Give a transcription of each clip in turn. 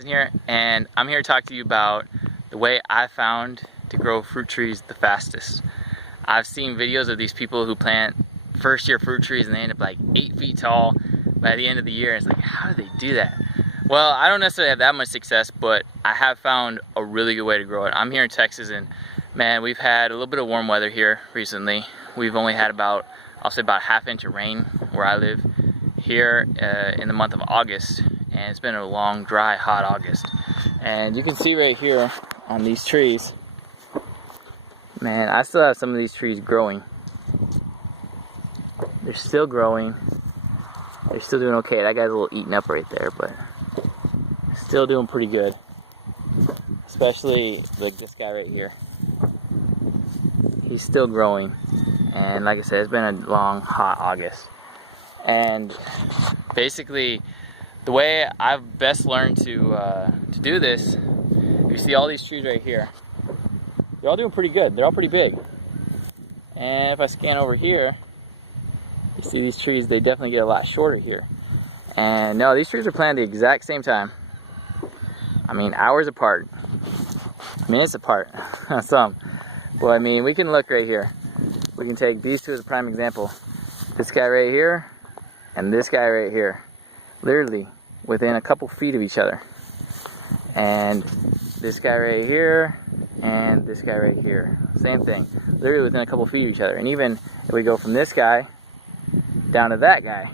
In here, and I'm here to talk to you about the way I found to grow fruit trees the fastest. I've seen videos of these people who plant first year fruit trees and they end up like 8 feet tall by the end of the year. It's like, how do they do that? Well, I don't necessarily have that much success, but I have found a really good way to grow it. I'm here in Texas, and man, we've had a little bit of warm weather here recently. We've only had about, I'll say about ½ inch of rain where I live here in the month of August. And it's been a long, dry, hot August. And you can see right here on these trees, man, I still have some of these trees growing. They're still growing. They're still doing okay. That guy's a little eaten up right there, but still doing pretty good. Especially like this guy right here. He's still growing. And like I said, it's been a long, hot August. And basically, the way I've best learned to do this, you see all these trees right here, they're all doing pretty good. They're all pretty big. And if I scan over here, you see these trees, they definitely get a lot shorter here. And no, these trees are planted the exact same time. I mean, hours apart, minutes apart, some. But I mean, we can look right here. We can take these two as a prime example. This guy right here, and this guy right here. Literally within a couple feet of each other. And this guy right here and this guy right here, same thing, literally within a couple feet of each other. And even if we go from this guy down to that guy,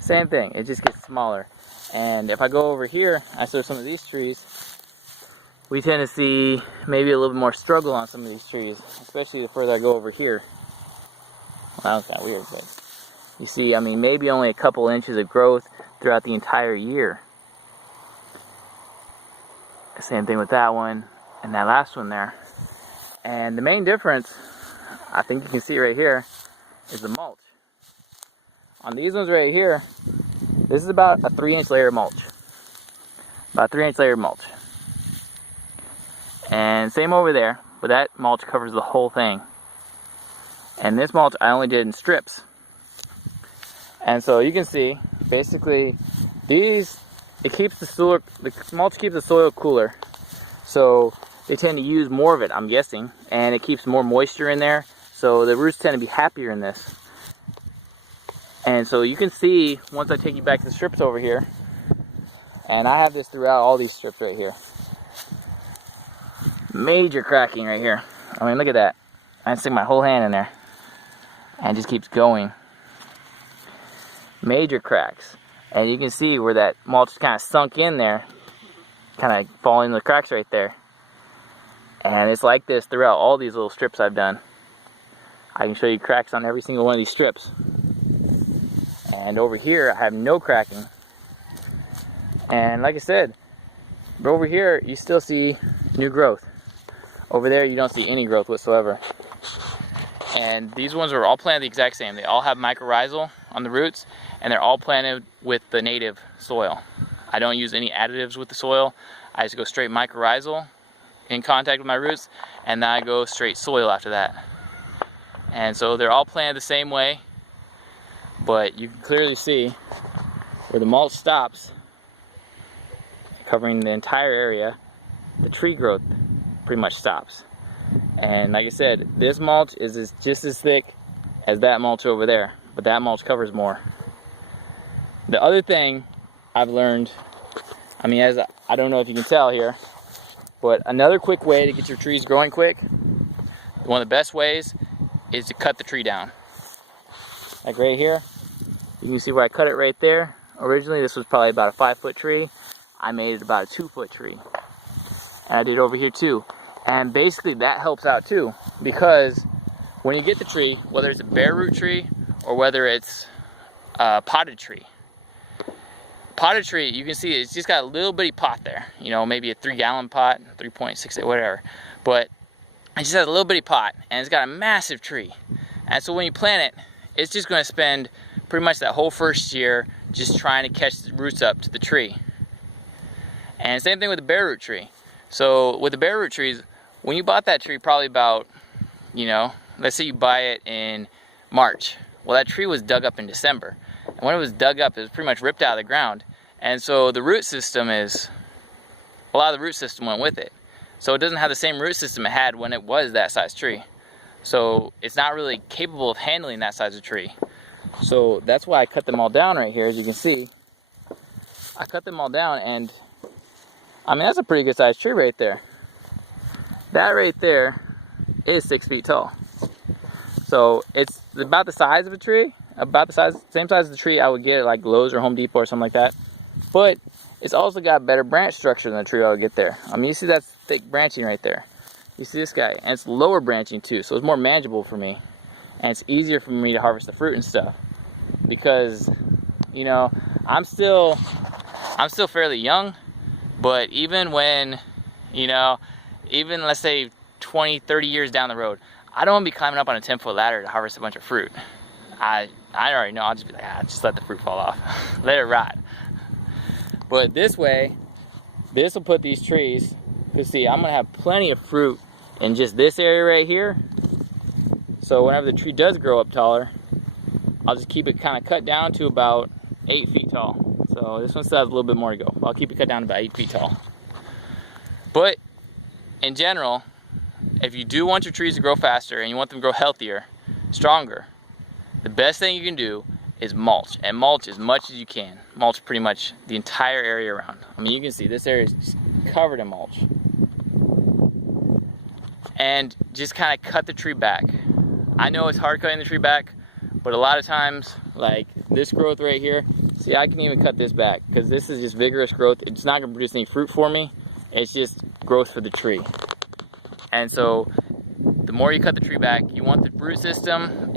same thing, it just gets smaller. And if I go over here, I saw some of these trees, we tend to see maybe a little bit more struggle on some of these trees, especially the further I go over here. Well, that was kind of weird, but you see, I mean, maybe only a couple inches of growth throughout the entire year. Same thing with that one and that last one there. And the main difference, I think you can see right here, is the mulch. On these ones right here, this is about a 3-inch layer of mulch. About a 3-inch layer of mulch. And same over there, but that mulch covers the whole thing. And this mulch I only did in strips. And so you can see, basically, it keeps the mulch keeps the soil cooler. So they tend to use more of it, I'm guessing, and it keeps more moisture in there. So the roots tend to be happier in this. And so you can see, once I take you back to the strips over here, and I have this throughout all these strips right here. Major cracking right here. I mean, look at that. I stick my whole hand in there. And it just keeps going. Major cracks, and you can see where that mulch kind of sunk in there, kind of falling in the cracks right there. And it's like this throughout all these little strips I've done. I can show you cracks on every single one of these strips. And over here I have no cracking. And like I said, over here you still see new growth. Over there you don't see any growth whatsoever. And these ones are all planted the exact same. They all have mycorrhizal on the roots, and they're all planted with the native soil. I don't use any additives with the soil. I just go straight mycorrhizal in contact with my roots, and then I go straight soil after that. And so they're all planted the same way, but you can clearly see where the mulch stops, covering the entire area, the tree growth pretty much stops. And like I said, this mulch is just as thick as that mulch over there, but that mulch covers more. The other thing I've learned, I mean, as I don't know if you can tell here, but another quick way to get your trees growing quick, one of the best ways, is to cut the tree down. Like right here, you can see where I cut it right there. Originally this was probably about a 5-foot tree. I made it about a 2-foot tree. And I did it over here too. And basically that helps out too, because when you get the tree, whether it's a bare root tree or whether it's a potted tree, you can see it's just got a little bitty pot there, you know, maybe a 3-gallon pot, 3.6, whatever, but it just has a little bitty pot, and it's got a massive tree. And so when you plant it, it's just going to spend pretty much that whole first year just trying to catch the roots up to the tree. And same thing with the bare root tree. So with the bare root trees, when you bought that tree probably about, you know, let's say you buy it in March. Well, that tree was dug up in December. And when it was dug up, it was pretty much ripped out of the ground. And so the root system is a lot of the root system went with it. So it doesn't have the same root system it had when it was that size tree. So it's not really capable of handling that size of tree. So that's why I cut them all down right here. As you can see, I cut them all down, and I mean, that's a pretty good sized tree right there. That right there is 6 feet tall. So it's about the size of a tree, about the size, same size as the tree I would get at like Lowe's or Home Depot or something like that. But it's also got better branch structure than the tree I would get there. I mean, you see that thick branching right there. You see this guy, and it's lower branching too, so it's more manageable for me, and it's easier for me to harvest the fruit and stuff. Because, you know, I'm still fairly young, but even when, you know, even let's say 20, 30 years down the road, I don't want to be climbing up on a 10-foot ladder to harvest a bunch of fruit. I already know, I'll just be like, just let the fruit fall off. Let it rot. But this way, this will put these trees, because see, I'm going to have plenty of fruit in just this area right here. So whenever the tree does grow up taller, I'll just keep it kind of cut down to about 8 feet tall. So this one still has a little bit more to go. I'll keep it cut down to about 8 feet tall. But in general, if you do want your trees to grow faster and you want them to grow healthier, stronger, the best thing you can do is mulch, and mulch as much as you can. Mulch pretty much the entire area around. I mean, you can see this area is just covered in mulch. And just kind of cut the tree back. I know it's hard cutting the tree back, but a lot of times, like this growth right here, see, I can even cut this back because this is just vigorous growth. It's not going to produce any fruit for me. It's just growth for the tree. And so the more you cut the tree back, you want the root system.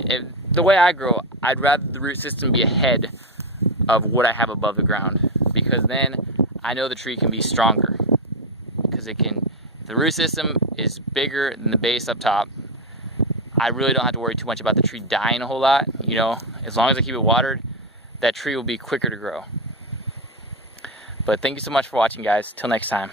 The way I grow, I'd rather the root system be ahead of what I have above the ground, because then I know the tree can be stronger. Because it can, if the root system is bigger than the base up top, I really don't have to worry too much about the tree dying a whole lot. You know, as long as I keep it watered, that tree will be quicker to grow. But thank you so much for watching, guys. Till next time.